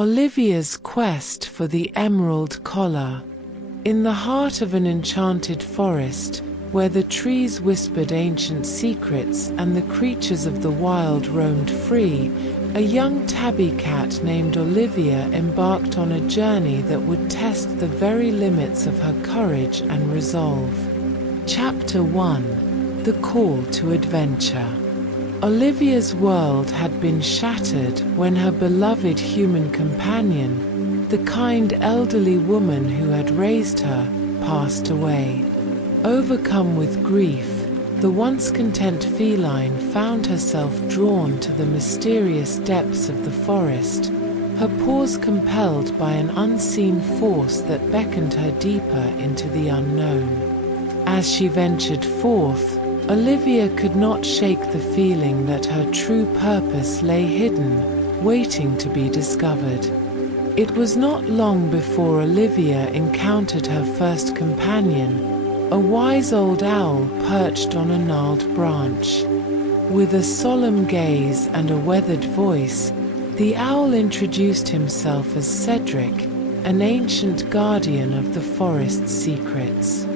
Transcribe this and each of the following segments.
Olivia's quest for the emerald collar. In the heart of an enchanted forest, where the trees whispered ancient secrets and the creatures of the wild roamed free, a young tabby cat named Olivia embarked on a journey that would test the very limits of her courage and resolve. Chapter 1: The Call to Adventure. Olivia's world had been shattered when her beloved human companion, the kind elderly woman who had raised her, passed away. Overcome with grief, the once content feline found herself drawn to the mysterious depths of the forest, her paws compelled by an unseen force that beckoned her deeper into the unknown. As she ventured forth, Olivia could not shake the feeling that her true purpose lay hidden, waiting to be discovered. It was not long before Olivia encountered her first companion, a wise old owl perched on a gnarled branch. With a solemn gaze and a weathered voice, the owl introduced himself as Cedric, an ancient guardian of the forest's secrets.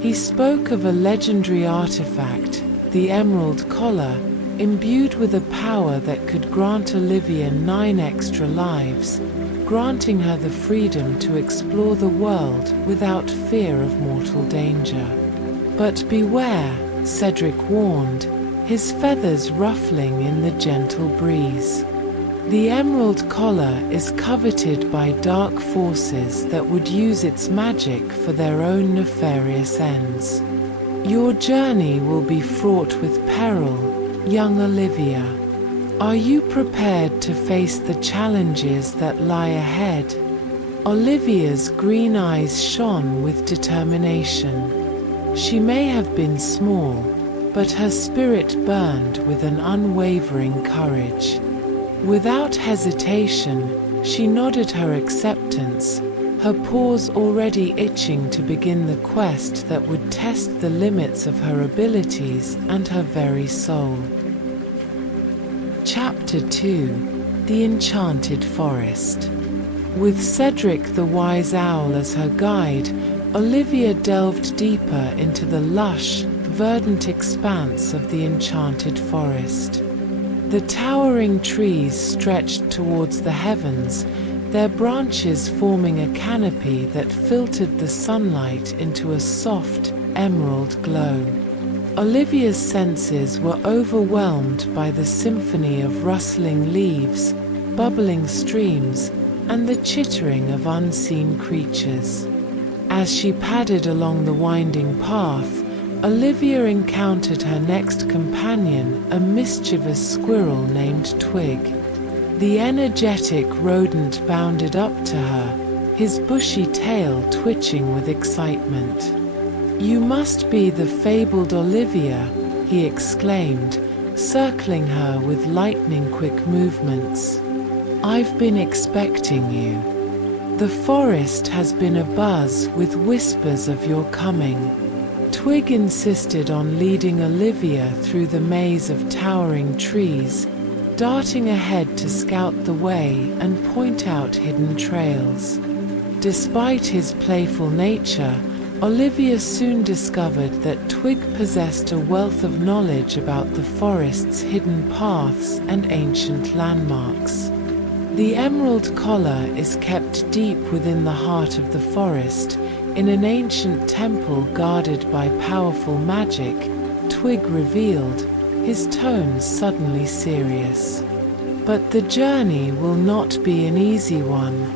He spoke of a legendary artifact, the emerald collar, imbued with a power that could grant Olivia 9 extra lives, granting her the freedom to explore the world without fear of mortal danger. But beware, Cedric warned, his feathers ruffling in the gentle breeze. The emerald collar is coveted by dark forces that would use its magic for their own nefarious ends. Your journey will be fraught with peril, young Olivia. Are you prepared to face the challenges that lie ahead? Olivia's green eyes shone with determination. She may have been small, but her spirit burned with an unwavering courage. Without hesitation, she nodded her acceptance, her paws already itching to begin the quest that would test the limits of her abilities and her very soul. Chapter 2: The Enchanted Forest. With Cedric the Wise Owl as her guide, Olivia delved deeper into the lush, verdant expanse of the enchanted forest. The towering trees stretched towards the heavens, their branches forming a canopy that filtered the sunlight into a soft, emerald glow. Olivia's senses were overwhelmed by the symphony of rustling leaves, bubbling streams, and the chittering of unseen creatures. As she padded along the winding path, Olivia encountered her next companion, a mischievous squirrel named Twig. The energetic rodent bounded up to her, his bushy tail twitching with excitement. "You must be the fabled Olivia," he exclaimed, circling her with lightning-quick movements. "I've been expecting you. The forest has been abuzz with whispers of your coming." Twig insisted on leading Olivia through the maze of towering trees, darting ahead to scout the way and point out hidden trails. Despite his playful nature, Olivia soon discovered that Twig possessed a wealth of knowledge about the forest's hidden paths and ancient landmarks. The emerald collar is kept deep within the heart of the forest, in an ancient temple guarded by powerful magic, Twig revealed, his tone suddenly serious. But the journey will not be an easy one.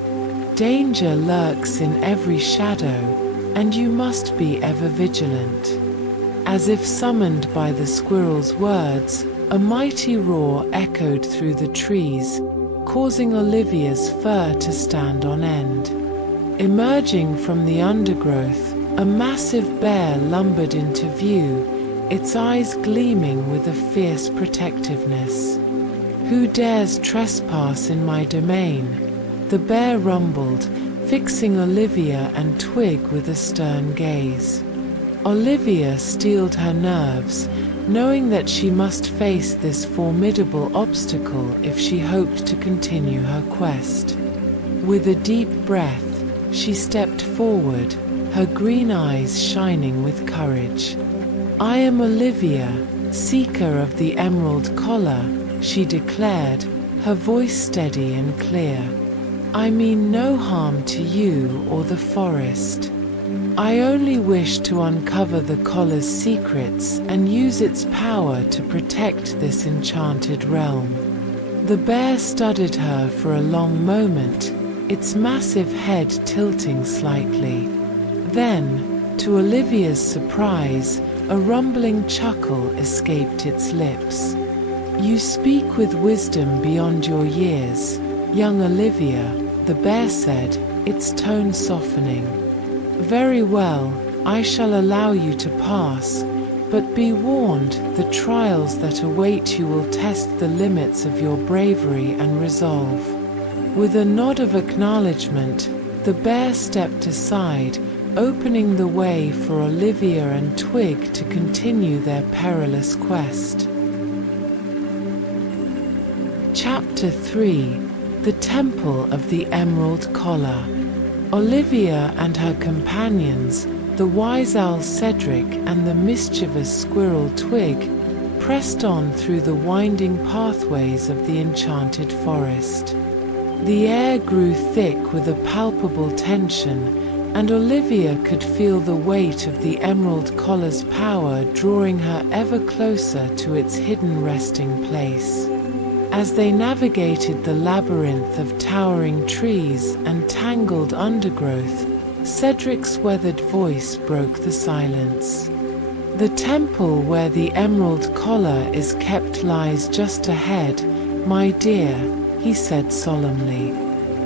Danger lurks in every shadow, and you must be ever vigilant. As if summoned by the squirrel's words, a mighty roar echoed through the trees, causing Olivia's fur to stand on end. Emerging from the undergrowth, a massive bear lumbered into view, its eyes gleaming with a fierce protectiveness. "Who dares trespass in my domain?" the bear rumbled, fixing Olivia and Twig with a stern gaze. Olivia steeled her nerves, knowing that she must face this formidable obstacle if she hoped to continue her quest. With a deep breath, she stepped forward, her green eyes shining with courage. "I am Olivia, seeker of the emerald collar," she declared, her voice steady and clear. "I mean no harm to you or the forest. I only wish to uncover the collar's secrets and use its power to protect this enchanted realm." The bear studied her for a long moment, its massive head tilting slightly. Then, to Olivia's surprise, a rumbling chuckle escaped its lips. "You speak with wisdom beyond your years, young Olivia," the bear said, its tone softening. "Very well, I shall allow you to pass, but be warned, the trials that await you will test the limits of your bravery and resolve." With a nod of acknowledgement, the bear stepped aside, opening the way for Olivia and Twig to continue their perilous quest. Chapter 3: The Temple of the Emerald Collar. Olivia and her companions, the wise owl Cedric and the mischievous squirrel Twig, pressed on through the winding pathways of the enchanted forest. The air grew thick with a palpable tension, and Olivia could feel the weight of the emerald collar's power drawing her ever closer to its hidden resting place. As they navigated the labyrinth of towering trees and tangled undergrowth, Cedric's weathered voice broke the silence. "The temple where the emerald collar is kept lies just ahead, my dear," he said solemnly.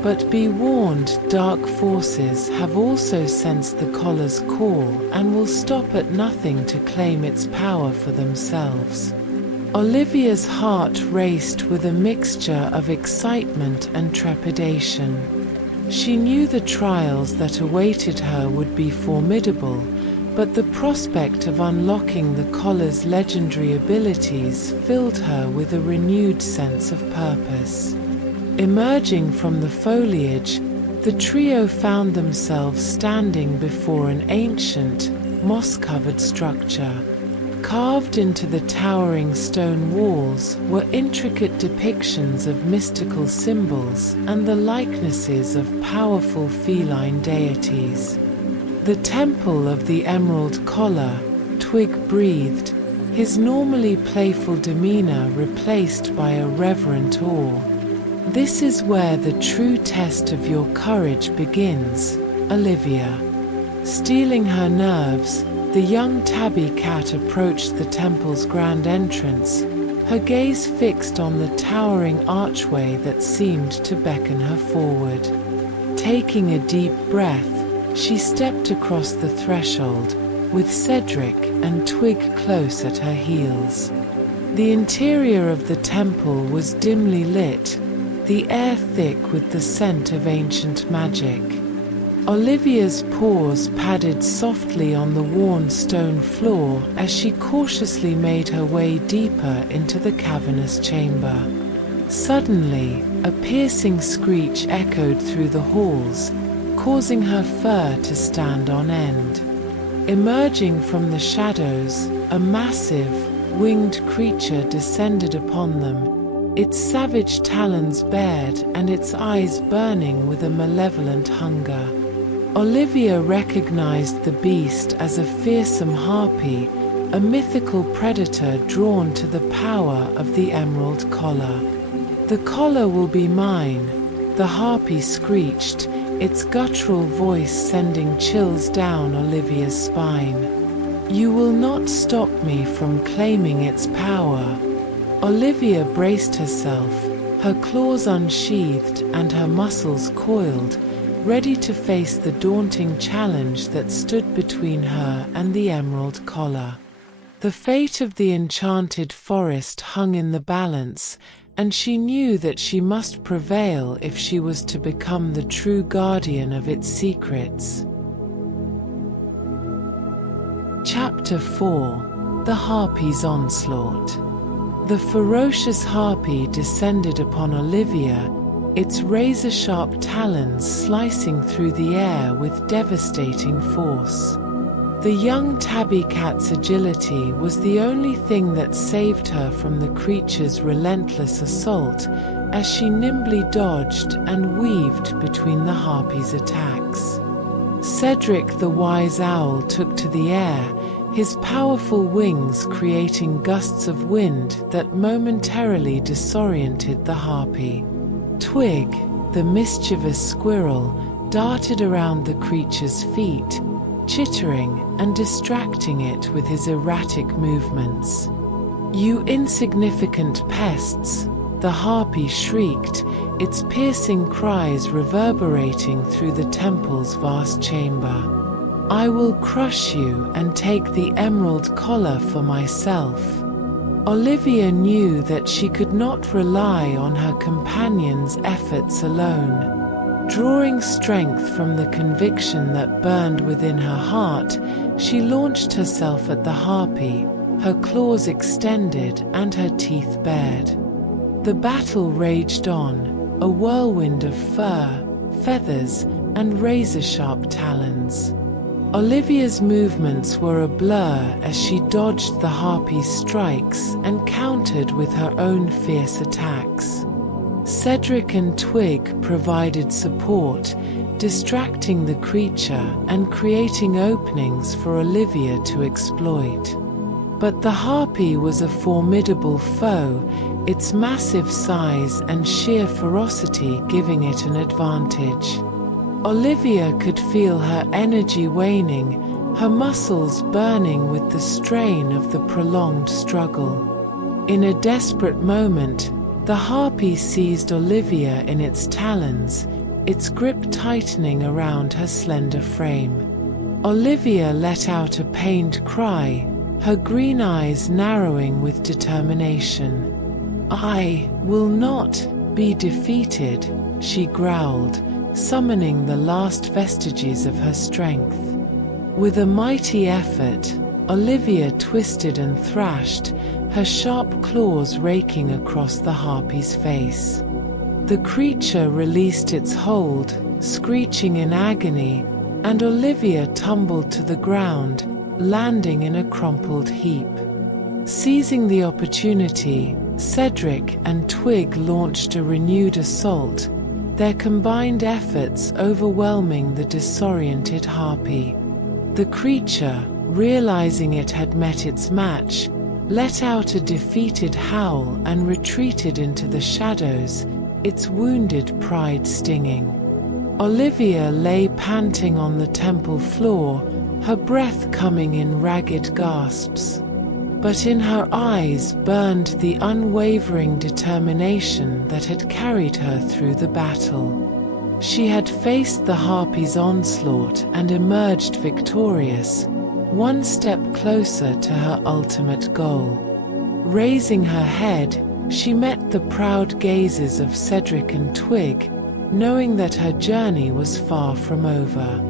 "But be warned, dark forces have also sensed the collar's call and will stop at nothing to claim its power for themselves." Olivia's heart raced with a mixture of excitement and trepidation. She knew the trials that awaited her would be formidable, but the prospect of unlocking the collar's legendary abilities filled her with a renewed sense of purpose. Emerging from the foliage, the trio found themselves standing before an ancient, moss-covered structure. Carved into the towering stone walls were intricate depictions of mystical symbols and the likenesses of powerful feline deities. "The Temple of the Emerald Collar," Twig breathed, his normally playful demeanor replaced by a reverent awe. "This is where the true test of your courage begins, Olivia." Steeling her nerves, the young tabby cat approached the temple's grand entrance, her gaze fixed on the towering archway that seemed to beckon her forward. Taking a deep breath, she stepped across the threshold, with Cedric and Twig close at her heels. The interior of the temple was dimly lit, the air thick with the scent of ancient magic. Olivia's paws padded softly on the worn stone floor as she cautiously made her way deeper into the cavernous chamber. Suddenly, a piercing screech echoed through the halls, causing her fur to stand on end. Emerging from the shadows, a massive, winged creature descended upon them, its savage talons bared and its eyes burning with a malevolent hunger. Olivia recognized the beast as a fearsome harpy, a mythical predator drawn to the power of the emerald collar. "The collar will be mine," the harpy screeched, its guttural voice sending chills down Olivia's spine. "You will not stop me from claiming its power." Olivia braced herself, her claws unsheathed and her muscles coiled, ready to face the daunting challenge that stood between her and the emerald collar. The fate of the enchanted forest hung in the balance, and she knew that she must prevail if she was to become the true guardian of its secrets. Chapter 4: The Harpy's Onslaught. The ferocious harpy descended upon Olivia, its razor-sharp talons slicing through the air with devastating force. The young tabby cat's agility was the only thing that saved her from the creature's relentless assault, as she nimbly dodged and weaved between the harpy's attacks. Cedric the wise owl took to the air, his powerful wings creating gusts of wind that momentarily disoriented the harpy. Twig, the mischievous squirrel, darted around the creature's feet, chittering and distracting it with his erratic movements. "You insignificant pests!" the harpy shrieked, its piercing cries reverberating through the temple's vast chamber. "I will crush you and take the emerald collar for myself." Olivia knew that she could not rely on her companion's efforts alone. Drawing strength from the conviction that burned within her heart, she launched herself at the harpy, her claws extended and her teeth bared. The battle raged on, a whirlwind of fur, feathers, and razor-sharp talons. Olivia's movements were a blur as she dodged the harpy's strikes and countered with her own fierce attacks. Cedric and Twig provided support, distracting the creature and creating openings for Olivia to exploit. But the harpy was a formidable foe, its massive size and sheer ferocity giving it an advantage. Olivia could feel her energy waning, her muscles burning with the strain of the prolonged struggle. In a desperate moment, the harpy seized Olivia in its talons, its grip tightening around her slender frame. Olivia let out a pained cry, her green eyes narrowing with determination. "I will not be defeated," she growled, summoning the last vestiges of her strength. With a mighty effort, Olivia twisted and thrashed, her sharp claws raking across the harpy's face. The creature released its hold, screeching in agony, and Olivia tumbled to the ground, landing in a crumpled heap. Seizing the opportunity, Cedric and Twig launched a renewed assault, their combined efforts overwhelming the disoriented harpy. The creature, realizing it had met its match, let out a defeated howl and retreated into the shadows, its wounded pride stinging. Olivia lay panting on the temple floor, her breath coming in ragged gasps. But in her eyes burned the unwavering determination that had carried her through the battle. She had faced the harpy's onslaught and emerged victorious, one step closer to her ultimate goal. Raising her head, she met the proud gazes of Cedric and Twig, knowing that her journey was far from over.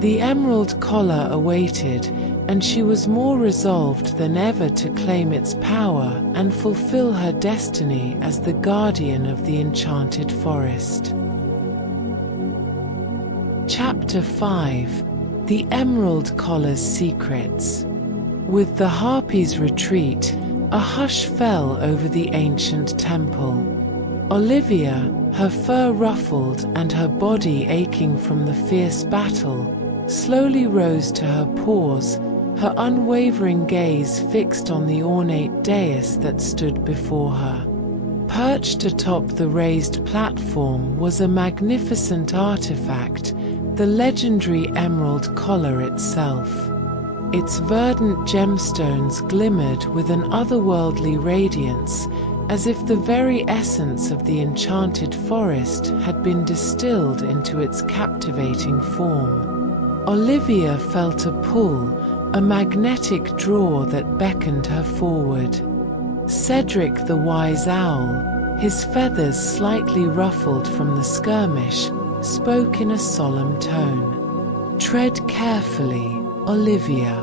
The emerald collar awaited, and she was more resolved than ever to claim its power and fulfill her destiny as the guardian of the enchanted forest. Chapter 5: The Emerald Collar's Secrets. With the harpy's retreat, a hush fell over the ancient temple. Olivia, her fur ruffled and her body aching from the fierce battle, slowly rose to her paws, her unwavering gaze fixed on the ornate dais that stood before her. Perched atop the raised platform was a magnificent artifact, the legendary emerald collar itself. Its verdant gemstones glimmered with an otherworldly radiance, as if the very essence of the enchanted forest had been distilled into its captivating form. Olivia felt a pull, a magnetic draw that beckoned her forward. Cedric the wise owl, his feathers slightly ruffled from the skirmish, spoke in a solemn tone. "Tread carefully, Olivia.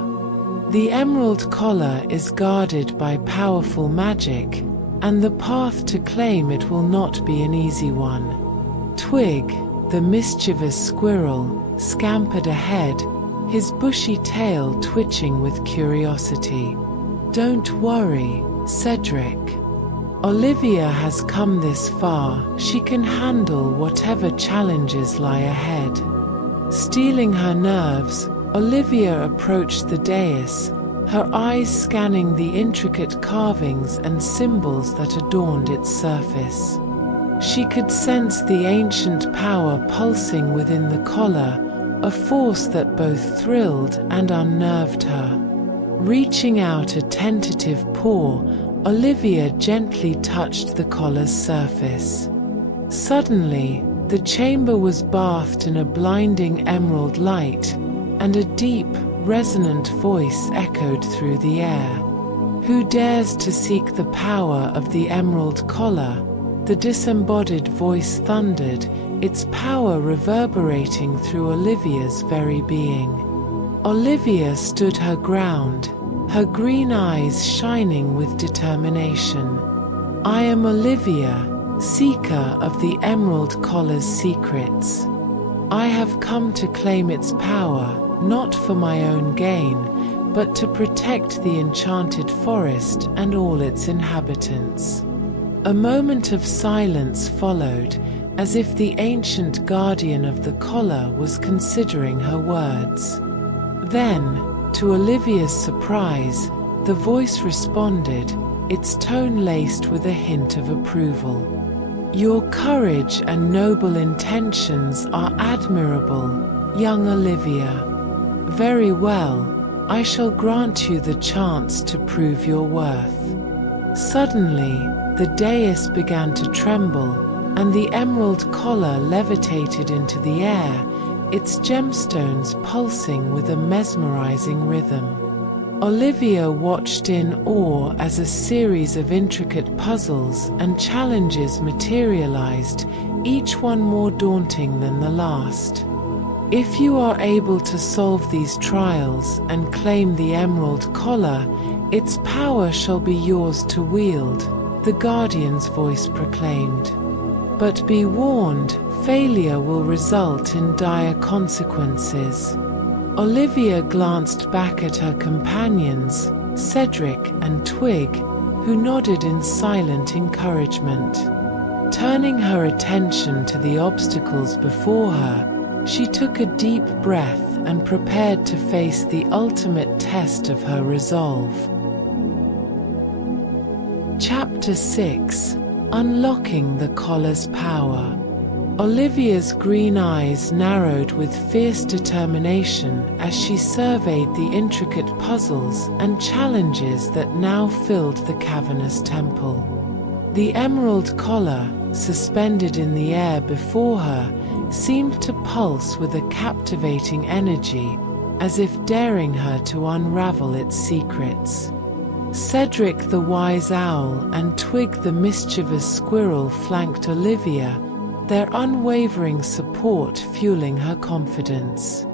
The emerald collar is guarded by powerful magic, and the path to claim it will not be an easy one. Twig, the mischievous squirrel, scampered ahead, his bushy tail twitching with curiosity. "Don't worry, Cedric. Olivia has come this far, she can handle whatever challenges lie ahead." Steeling her nerves, Olivia approached the dais, her eyes scanning the intricate carvings and symbols that adorned its surface. She could sense the ancient power pulsing within the collar, a force that both thrilled and unnerved her. Reaching out a tentative paw, Olivia gently touched the collar's surface. Suddenly, the chamber was bathed in a blinding emerald light, and a deep, resonant voice echoed through the air. "Who dares to seek the power of the emerald collar?" The disembodied voice thundered, its power reverberating through Olivia's very being. Olivia stood her ground, her green eyes shining with determination. "I am Olivia, seeker of the emerald collar's secrets. I have come to claim its power, not for my own gain, but to protect the enchanted forest and all its inhabitants." A moment of silence followed, as if the ancient guardian of the collar was considering her words. Then, to Olivia's surprise, the voice responded, its tone laced with a hint of approval. "Your courage and noble intentions are admirable, young Olivia. Very well, I shall grant you the chance to prove your worth." Suddenly, the dais began to tremble, and the emerald collar levitated into the air, its gemstones pulsing with a mesmerizing rhythm. Olivia watched in awe as a series of intricate puzzles and challenges materialized, each one more daunting than the last. "If you are able to solve these trials and claim the emerald collar, its power shall be yours to wield," the guardian's voice proclaimed. "But be warned, failure will result in dire consequences." Olivia glanced back at her companions, Cedric and Twig, who nodded in silent encouragement. Turning her attention to the obstacles before her, she took a deep breath and prepared to face the ultimate test of her resolve. Chapter 6: Unlocking the Collar's Power. Olivia's green eyes narrowed with fierce determination as she surveyed the intricate puzzles and challenges that now filled the cavernous temple. The emerald collar, suspended in the air before her, seemed to pulse with a captivating energy, as if daring her to unravel its secrets. Cedric the wise owl and Twig the mischievous squirrel flanked Olivia, their unwavering support fueling her confidence.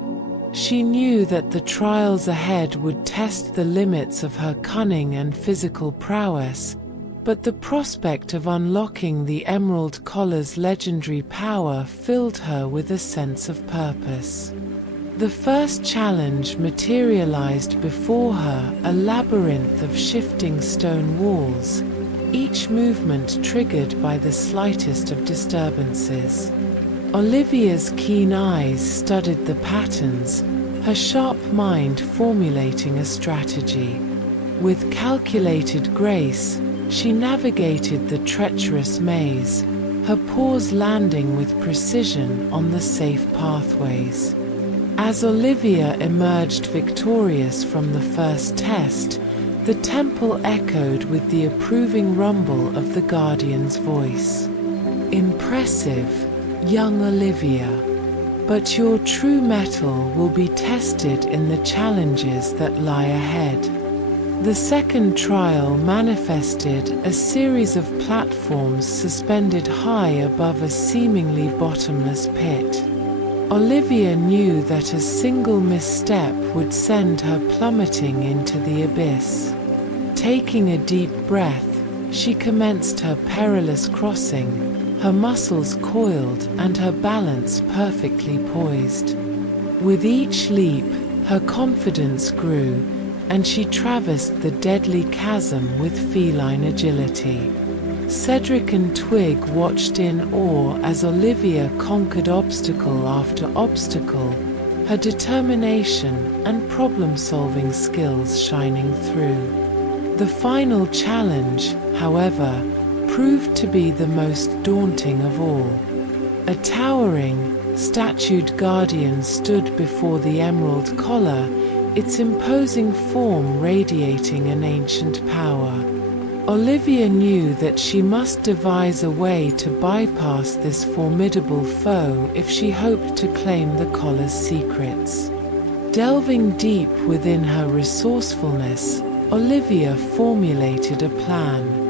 She knew that the trials ahead would test the limits of her cunning and physical prowess, but the prospect of unlocking the emerald collar's legendary power filled her with a sense of purpose. The first challenge materialized before her, a labyrinth of shifting stone walls, each movement triggered by the slightest of disturbances. Olivia's keen eyes studied the patterns, her sharp mind formulating a strategy. With calculated grace, she navigated the treacherous maze, her paws landing with precision on the safe pathways. As Olivia emerged victorious from the first test, the temple echoed with the approving rumble of the guardian's voice. "Impressive, young Olivia. But your true mettle will be tested in the challenges that lie ahead." The second trial manifested a series of platforms suspended high above a seemingly bottomless pit. Olivia knew that a single misstep would send her plummeting into the abyss. Taking a deep breath, she commenced her perilous crossing, her muscles coiled and her balance perfectly poised. With each leap, her confidence grew, and she traversed the deadly chasm with feline agility. Cedric and Twig watched in awe as Olivia conquered obstacle after obstacle, her determination and problem-solving skills shining through. The final challenge, however, proved to be the most daunting of all. A towering, statued guardian stood before the emerald collar, its imposing form radiating an ancient power. Olivia knew that she must devise a way to bypass this formidable foe if she hoped to claim the collar's secrets. Delving deep within her resourcefulness, Olivia formulated a plan.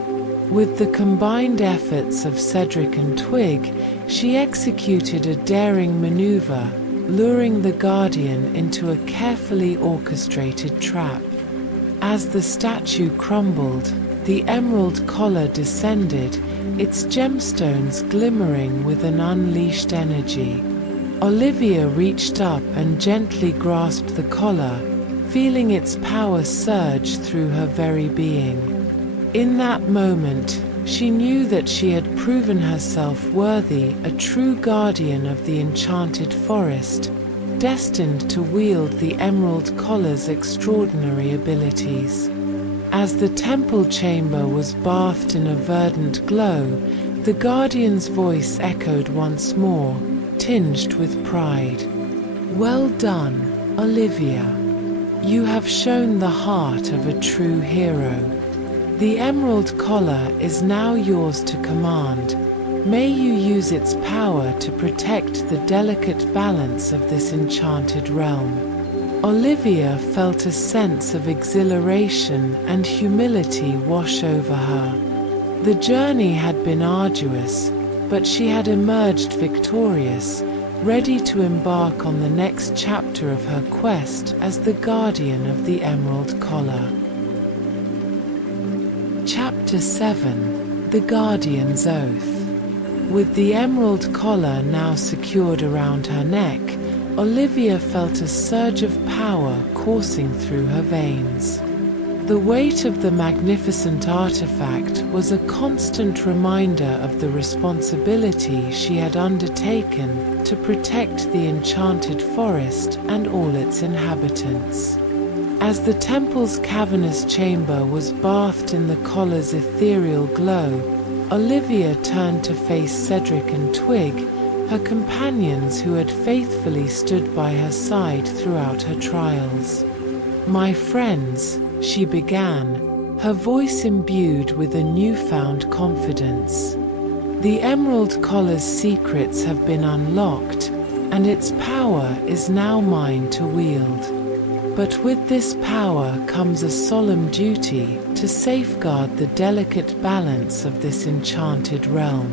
With the combined efforts of Cedric and Twig, she executed a daring maneuver, luring the Guardian into a carefully orchestrated trap. As the statue crumbled, the emerald collar descended, its gemstones glimmering with an unleashed energy. Olivia reached up and gently grasped the collar, feeling its power surge through her very being. In that moment, she knew that she had proven herself worthy, a true guardian of the enchanted forest, destined to wield the emerald collar's extraordinary abilities. As the temple chamber was bathed in a verdant glow, the guardian's voice echoed once more, tinged with pride. "Well done, Olivia. You have shown the heart of a true hero. The emerald collar is now yours to command. May you use its power to protect the delicate balance of this enchanted realm." Olivia felt a sense of exhilaration and humility wash over her. The journey had been arduous, but she had emerged victorious, ready to embark on the next chapter of her quest as the guardian of the emerald collar. Chapter 7: The Guardian's Oath. With the emerald collar now secured around her neck, Olivia felt a surge of power coursing through her veins. The weight of the magnificent artifact was a constant reminder of the responsibility she had undertaken to protect the enchanted forest and all its inhabitants. As the temple's cavernous chamber was bathed in the collar's ethereal glow, Olivia turned to face Cedric and Twig, her companions who had faithfully stood by her side throughout her trials. "My friends," she began, her voice imbued with a newfound confidence. "The emerald collar's secrets have been unlocked, and its power is now mine to wield. But with this power comes a solemn duty to safeguard the delicate balance of this enchanted realm."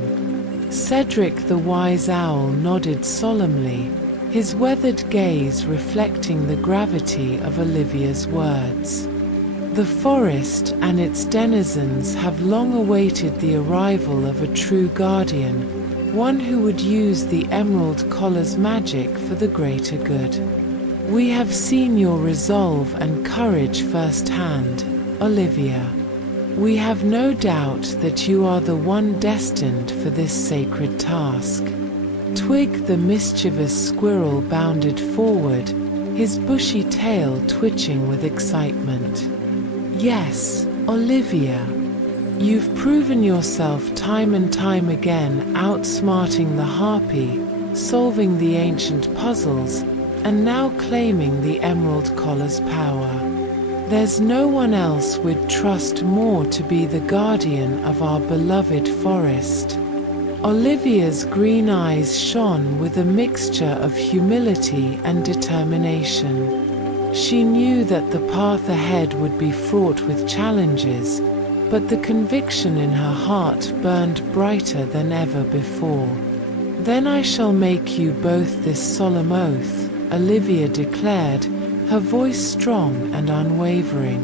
Cedric the wise owl nodded solemnly, his weathered gaze reflecting the gravity of Olivia's words. "The forest and its denizens have long awaited the arrival of a true guardian, one who would use the emerald collar's magic for the greater good. We have seen your resolve and courage firsthand, Olivia. We have no doubt that you are the one destined for this sacred task." Twig the mischievous squirrel bounded forward, his bushy tail twitching with excitement. "Yes, Olivia. You've proven yourself time and time again, outsmarting the Harpy, solving the ancient puzzles, and now claiming the emerald collar's power. There's no one else we'd trust more to be the guardian of our beloved forest." Olivia's green eyes shone with a mixture of humility and determination. She knew that the path ahead would be fraught with challenges, but the conviction in her heart burned brighter than ever before. "Then I shall make you both this solemn oath," Olivia declared, her voice strong and unwavering.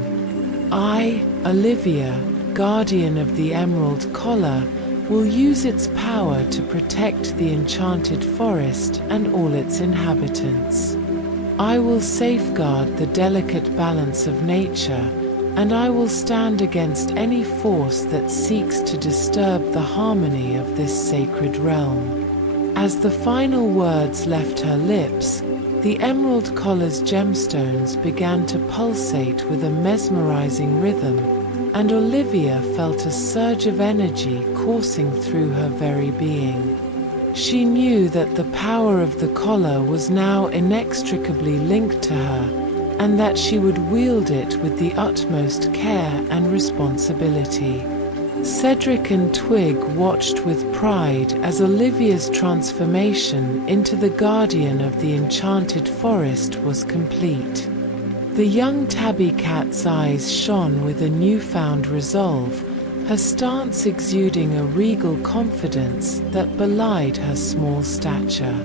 "I, Olivia, guardian of the emerald collar, will use its power to protect the enchanted forest and all its inhabitants. I will safeguard the delicate balance of nature, and I will stand against any force that seeks to disturb the harmony of this sacred realm." As the final words left her lips, the emerald collar's gemstones began to pulsate with a mesmerizing rhythm, and Olivia felt a surge of energy coursing through her very being. She knew that the power of the collar was now inextricably linked to her, and that she would wield it with the utmost care and responsibility. Cedric and Twig watched with pride as Olivia's transformation into the guardian of the enchanted forest was complete. The young tabby cat's eyes shone with a newfound resolve, her stance exuding a regal confidence that belied her small stature.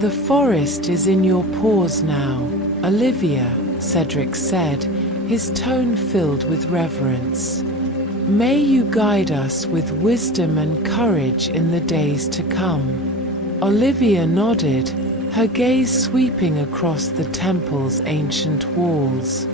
"The forest is in your paws now, Olivia," Cedric said, his tone filled with reverence. "May you guide us with wisdom and courage in the days to come." Olivia nodded, her gaze sweeping across the temple's ancient walls.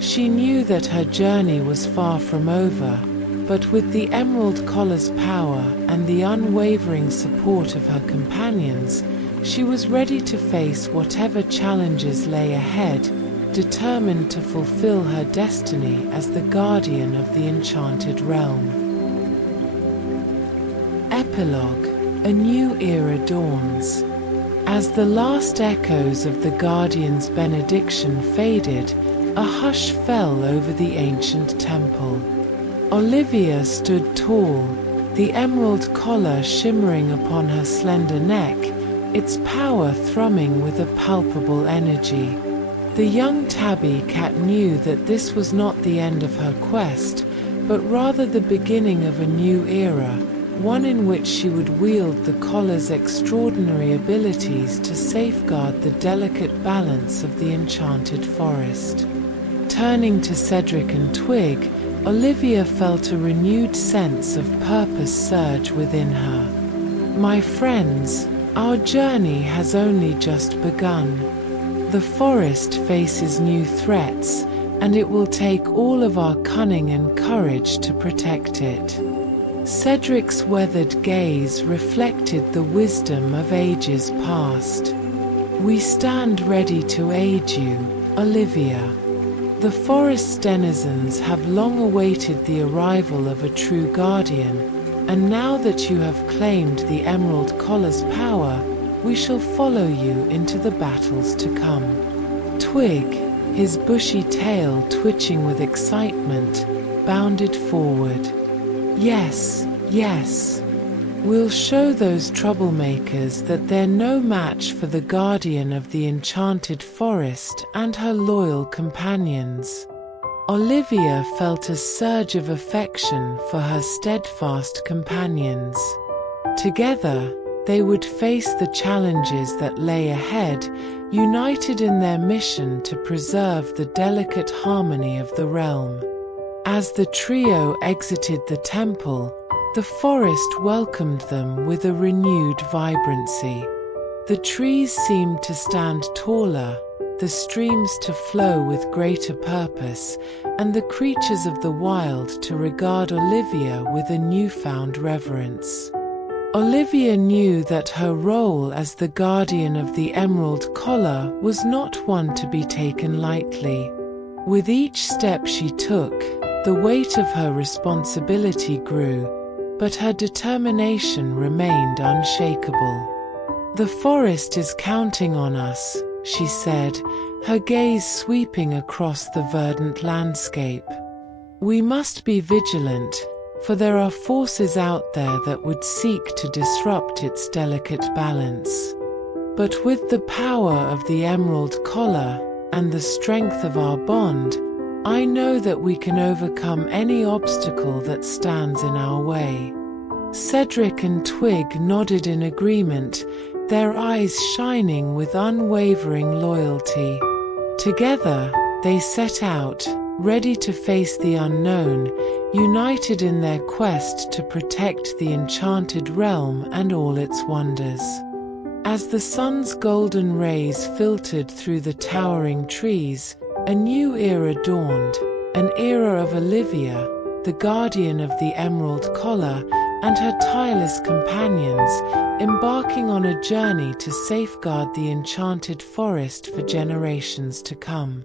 She knew that her journey was far from over, but with the emerald collar's power and the unwavering support of her companions, she was ready to face whatever challenges lay ahead, determined to fulfill her destiny as the guardian of the enchanted realm. Epilogue. A new era dawns. As the last echoes of the Guardian's benediction faded, a hush fell over the ancient temple. Olivia stood tall, the emerald collar shimmering upon her slender neck, its power thrumming with a palpable energy. The young tabby cat knew that this was not the end of her quest, but rather the beginning of a new era, one in which she would wield the collar's extraordinary abilities to safeguard the delicate balance of the enchanted forest. Turning to Cedric and Twig, Olivia felt a renewed sense of purpose surge within her. "My friends, our journey has only just begun. The forest faces new threats, and it will take all of our cunning and courage to protect it." Cedric's weathered gaze reflected the wisdom of ages past. "We stand ready to aid you, Olivia. The forest's denizens have long awaited the arrival of a true guardian, and now that you have claimed the emerald collar's power, we shall follow you into the battles to come." Twig, his bushy tail twitching with excitement, bounded forward. "Yes, yes. We'll show those troublemakers that they're no match for the guardian of the enchanted forest and her loyal companions." Olivia felt a surge of affection for her steadfast companions. Together, they would face the challenges that lay ahead, united in their mission to preserve the delicate harmony of the realm. As the trio exited the temple, the forest welcomed them with a renewed vibrancy. The trees seemed to stand taller, the streams to flow with greater purpose, and the creatures of the wild to regard Olivia with a newfound reverence. Olivia knew that her role as the guardian of the emerald collar was not one to be taken lightly. With each step she took, the weight of her responsibility grew, but her determination remained unshakable. "The forest is counting on us," she said, her gaze sweeping across the verdant landscape. "We must be vigilant, for there are forces out there that would seek to disrupt its delicate balance. But with the power of the emerald collar and the strength of our bond, I know that we can overcome any obstacle that stands in our way." Cedric and Twig nodded in agreement, their eyes shining with unwavering loyalty. Together, they set out, ready to face the unknown, united in their quest to protect the enchanted realm and all its wonders. As the sun's golden rays filtered through the towering trees, a new era dawned, an era of Olivia, the guardian of the emerald collar, and her tireless companions, embarking on a journey to safeguard the enchanted forest for generations to come.